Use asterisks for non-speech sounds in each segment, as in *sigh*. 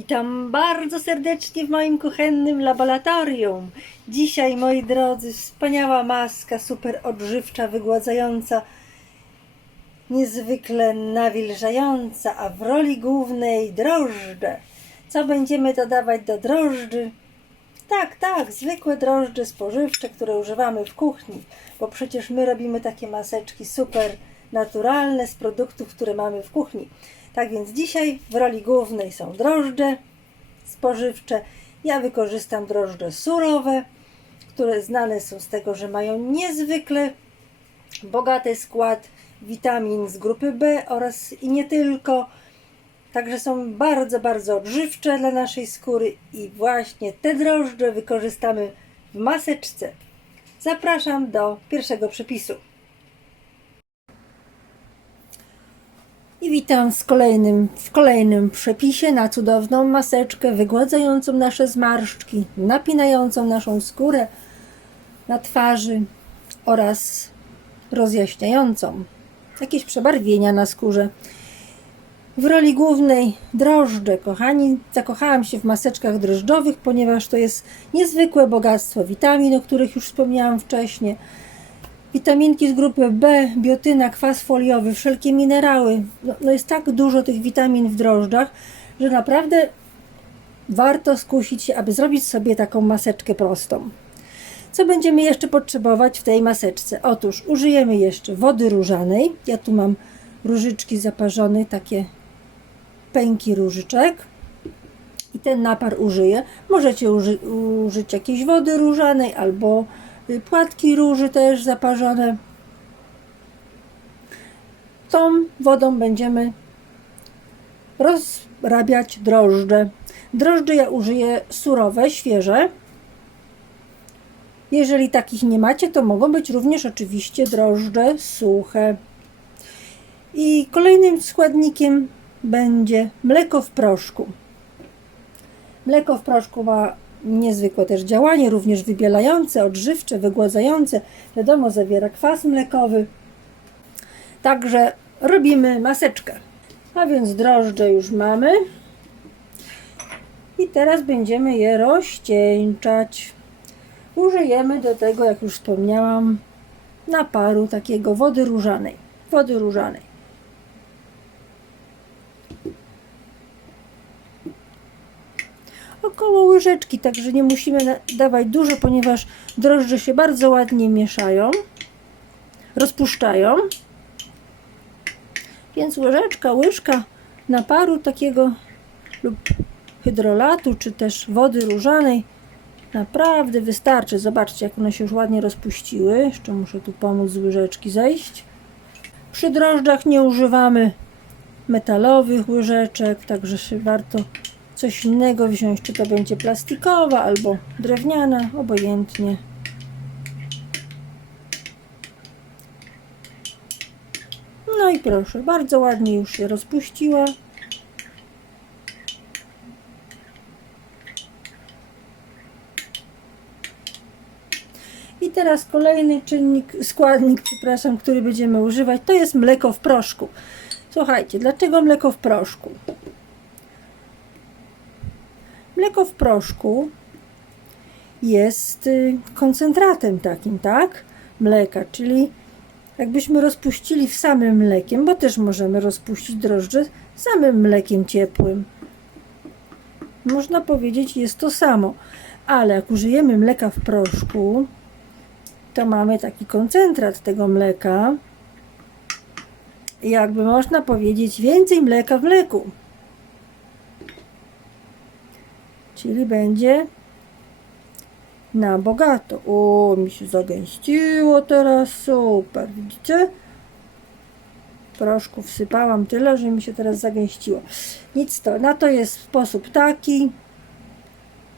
Witam bardzo serdecznie w moim kuchennym laboratorium. Dzisiaj, moi drodzy, wspaniała maska, super odżywcza, wygładzająca, niezwykle nawilżająca, a w roli głównej drożdże. Co będziemy dodawać do drożdży? Tak, tak, zwykłe drożdże spożywcze, które używamy w kuchni, bo przecież my robimy takie maseczki super naturalne z produktów, które mamy w kuchni. Tak więc dzisiaj w roli głównej są drożdże spożywcze. Ja wykorzystam drożdże surowe, które znane są z tego, że mają niezwykle bogaty skład witamin z grupy B oraz i nie tylko. Także są bardzo, bardzo odżywcze dla naszej skóry i właśnie te drożdże wykorzystamy w maseczce. Zapraszam do pierwszego przepisu. I witam z kolejnym, w kolejnym przepisie na cudowną maseczkę wygładzającą nasze zmarszczki, napinającą naszą skórę na twarzy oraz rozjaśniającą jakieś przebarwienia na skórze. W roli głównej drożdże, kochani, zakochałam się w maseczkach drożdżowych, ponieważ to jest niezwykłe bogactwo witamin, o których już wspomniałam wcześniej. Witaminki z grupy B, biotyna, kwas foliowy, wszelkie minerały. No, no jest tak dużo tych witamin w drożdżach, że naprawdę warto skusić się, aby zrobić sobie taką maseczkę prostą. Co będziemy jeszcze potrzebować w tej maseczce? Otóż użyjemy jeszcze wody różanej. Ja tu mam różyczki zaparzone, takie pęki różyczek. I ten napar użyję. Możecie uży użyć jakiejś wody różanej albo płatki róży też zaparzone. Tą wodą będziemy rozrabiać drożdże. Drożdże ja użyję surowe, świeże. Jeżeli takich nie macie, to mogą być również oczywiście drożdże suche. I kolejnym składnikiem będzie mleko w proszku. Mleko w proszku ma niezwykłe też działanie, również wybielające, odżywcze, wygładzające. Wiadomo, zawiera kwas mlekowy. Także robimy maseczkę. A więc drożdże już mamy. I teraz będziemy je rozcieńczać. Użyjemy do tego, jak już wspomniałam, naparu takiego wody różanej. Wody różanej. Około łyżeczki, także nie musimy dawać dużo, ponieważ drożdże się bardzo ładnie mieszają, rozpuszczają. Więc łyżeczka, łyżka naparu takiego lub hydrolatu, czy też wody różanej Naprawdę wystarczy. Zobaczcie, jak one się już ładnie rozpuściły. Jeszcze muszę tu pomóc z łyżeczki zejść. Przy drożdżach nie używamy metalowych łyżeczek, także się warto coś innego wziąć, czy to będzie plastikowa albo drewniana, obojętnie. No i proszę, bardzo ładnie już się rozpuściła. I teraz kolejny czynnik, składnik, przepraszam, który będziemy używać, to jest mleko w proszku. Słuchajcie, dlaczego mleko w proszku? Mleko w proszku jest y, koncentratem takim, tak? Mleka, czyli jakbyśmy rozpuścili w samym mlekiem, bo też możemy rozpuścić drożdże samym mlekiem ciepłym. Można powiedzieć, jest to samo, ale jak użyjemy mleka w proszku, to mamy taki koncentrat tego mleka. Jakby można powiedzieć, więcej mleka w mleku. Czyli będzie na bogato. O, mi się zagęściło teraz. Super. Widzicie? Proszku wsypałam tyle, że mi się teraz zagęściło. Nic to. Na to jest sposób taki.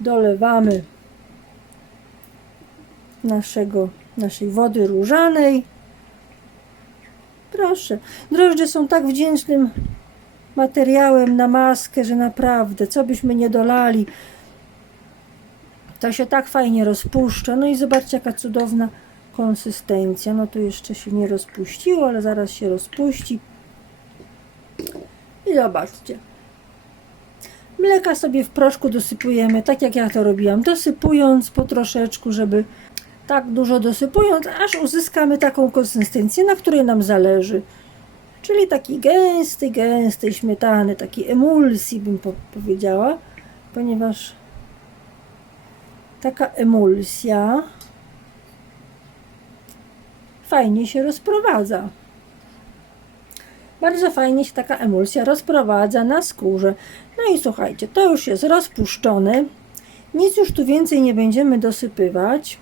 Dolewamy naszego, naszej wody różanej. Proszę. Drożdże są tak wdzięcznym materiałem na maskę, że naprawdę, co byśmy nie dolali, to się tak fajnie rozpuszcza. No i zobaczcie, jaka cudowna konsystencja. No tu jeszcze się nie rozpuściło, ale zaraz się rozpuści. I zobaczcie. Mleka sobie w proszku dosypujemy, tak jak ja to robiłam, dosypując po troszeczku, żeby tak dużo dosypując, aż uzyskamy taką konsystencję, na której nam zależy. Czyli taki gęsty, gęsty śmietany, taki emulsji bym po powiedziała, ponieważ taka emulsja fajnie się rozprowadza. Bardzo fajnie się taka emulsja rozprowadza na skórze. No i słuchajcie, to już jest rozpuszczone. Nic już tu więcej nie będziemy dosypywać.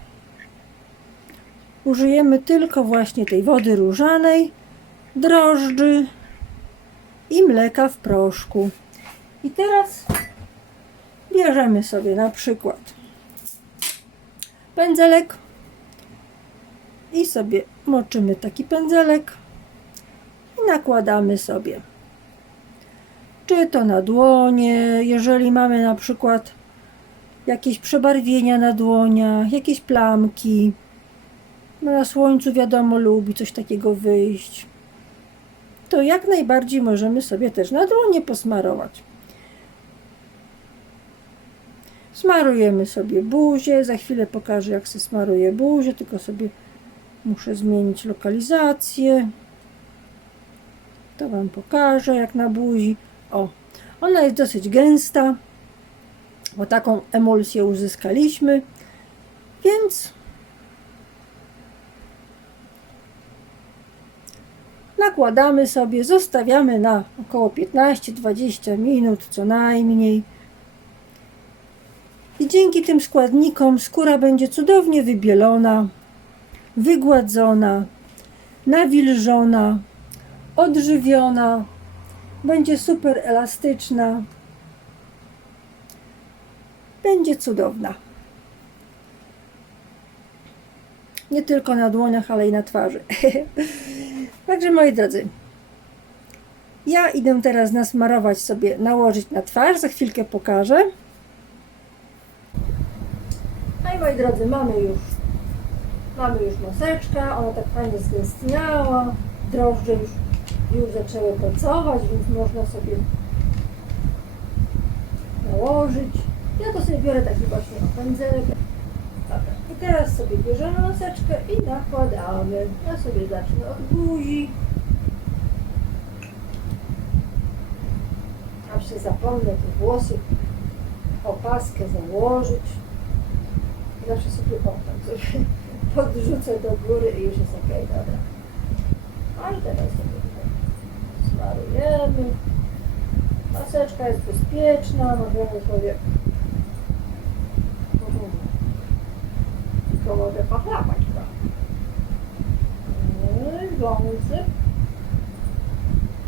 Użyjemy tylko właśnie tej wody różanej, drożdży i mleka w proszku. I teraz bierzemy sobie na przykład pędzelek i sobie moczymy taki pędzelek i nakładamy sobie. Czy to na dłonie, jeżeli mamy na przykład jakieś przebarwienia na dłoniach, jakieś plamki. No na słońcu wiadomo lubi coś takiego wyjść. To jak najbardziej możemy sobie też na dłonie posmarować. Smarujemy sobie buzię. Za chwilę pokażę jak się smaruje buzię, tylko sobie muszę zmienić lokalizację. To Wam pokażę jak na buzi. O, ona jest dosyć gęsta, bo taką emulsję uzyskaliśmy, więc nakładamy sobie, zostawiamy na około 15-20 minut co najmniej. I dzięki tym składnikom skóra będzie cudownie wybielona, wygładzona, nawilżona, odżywiona, będzie super elastyczna, będzie cudowna. Nie tylko na dłoniach, ale i na twarzy. *laughs* Także moi drodzy, ja idę teraz nasmarować sobie, nałożyć na twarz, za chwilkę pokażę. No i moi drodzy, mamy już mamy już maseczka, ona tak fajnie zgęstniała, drożdże już, już zaczęły pracować, więc można sobie nałożyć. Ja to sobie biorę taki właśnie pędzelek. Teraz sobie bierzemy maseczkę i nakładamy. Ja sobie zacznę od buzi. Się zapomnę te włosy, opaskę założyć. Zawsze sobie potem sobie *laughs* podrzucę do góry i już jest ok, dobra. A i teraz sobie smarujemy. Maseczka jest bezpieczna, możemy sobie tylko mogę pochlapać i Wąsy.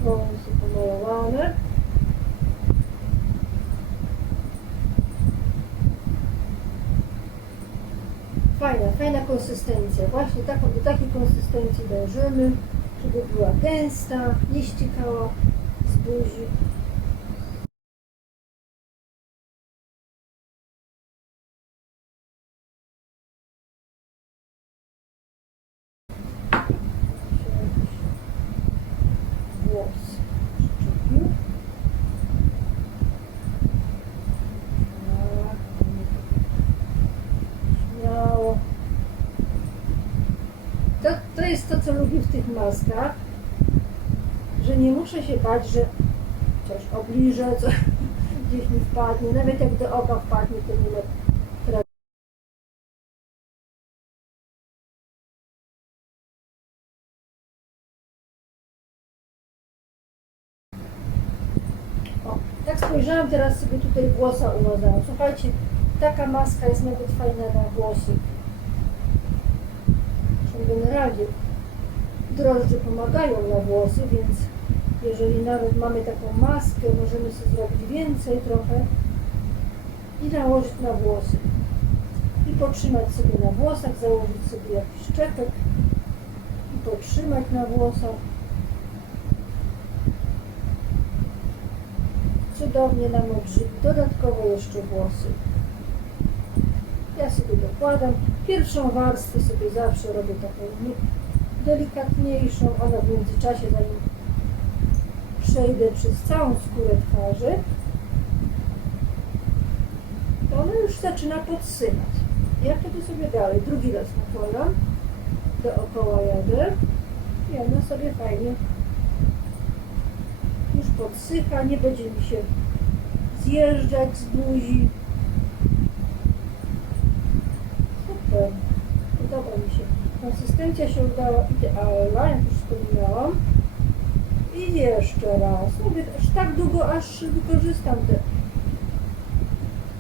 Wąsy pomalowane. Fajna, fajna konsystencja. Właśnie taką, do takiej konsystencji dążymy, żeby była gęsta, nie ściekała z. Włos przyczepił. Tak, śmiało. To, to jest to, co maskach, że nie muszę się bać, że coś obliżę, co *laughs* gdzieś mi wpadnie. Nawet jak do oka wpadnie, to nie ma tak spojrzałam teraz sobie tutaj włosa umazałam. Słuchajcie, taka maska jest nawet fajna na włosy. Generalnie drożdże pomagają na włosy, więc jeżeli nawet mamy taką maskę, możemy sobie zrobić więcej trochę i nałożyć na włosy. I potrzymać sobie na włosach, założyć sobie jakiś czepek i potrzymać na włosach. Cudownie nam odżywi. Dodatkowo jeszcze włosy. Ja sobie dokładam. Pierwszą warstwę sobie zawsze robię taką delikatniejszą, ona w międzyczasie, zanim przejdę przez całą skórę twarzy, to ona już zaczyna podsychać. Ja wtedy sobie dalej, drugi raz nakładam, dookoła jadę i ona sobie fajnie już podsycha, nie będzie mi się zjeżdżać z buzi. Super, podoba mi się. Konsystencja się udała idealna, jak już wspominałam. I jeszcze raz. Mówię, aż tak długo, aż wykorzystam tę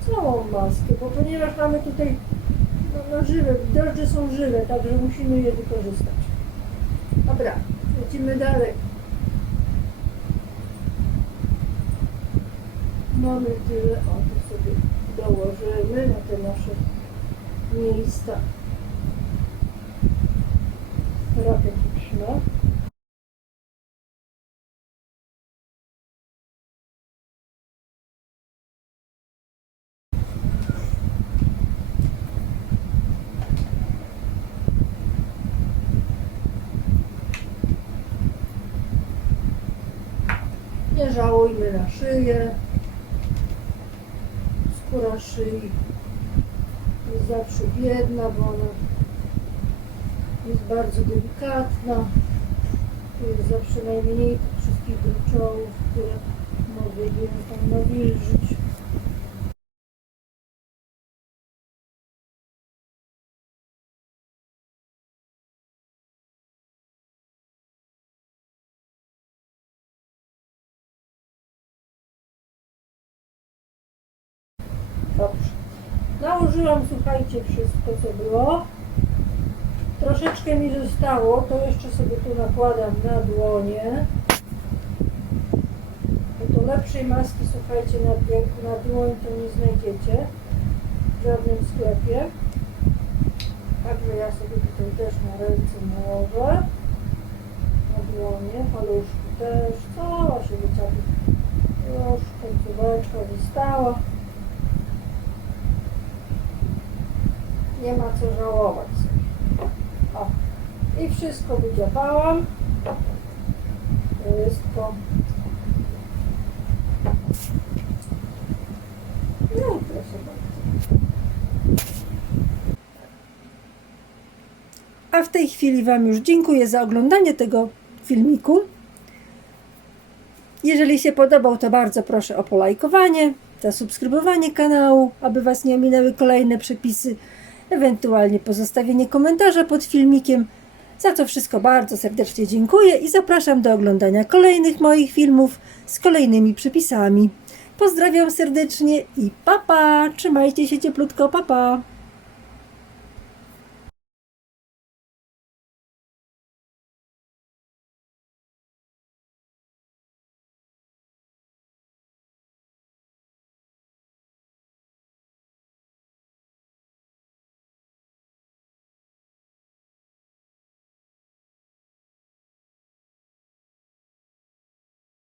całą maskę, bo ponieważ mamy tutaj no, no żywe, drożdże są żywe, także musimy je wykorzystać. Dobra, lecimy dalej. Mamy tyle, o to sobie dołożymy na te nasze miejsca terapeutyczne. Nie żałujmy na szyję. Skóra szyi jest zawsze biedna, bo ona jest bardzo delikatna. Jest zawsze najmniej tych wszystkich gruczołów, które mogłyby ją tam nawilżyć. Dobrze. Nałożyłam, słuchajcie, wszystko co było. Troszeczkę mi zostało, to jeszcze sobie tu nakładam na dłonie. Bo to lepszej maski, słuchajcie, na, na dłoń to nie znajdziecie w żadnym sklepie. Także ja sobie tutaj też na ręce nałożę. Na dłonie, paluszki też, cała się wyciągnie. Już końcóweczka została. nie ma co żałować. O. I wszystko wydziałałam. Wszystko. No i proszę bardzo. A w tej chwili Wam już dziękuję za oglądanie tego filmiku. Jeżeli się podobał, to bardzo proszę o polajkowanie, zasubskrybowanie kanału, aby Was nie ominęły kolejne przepisy, ewentualnie pozostawienie komentarza pod filmikiem. Za co wszystko bardzo serdecznie dziękuję i zapraszam do oglądania kolejnych moich filmów z kolejnymi przepisami. Pozdrawiam serdecznie i papa! Trzymajcie się cieplutko, papa!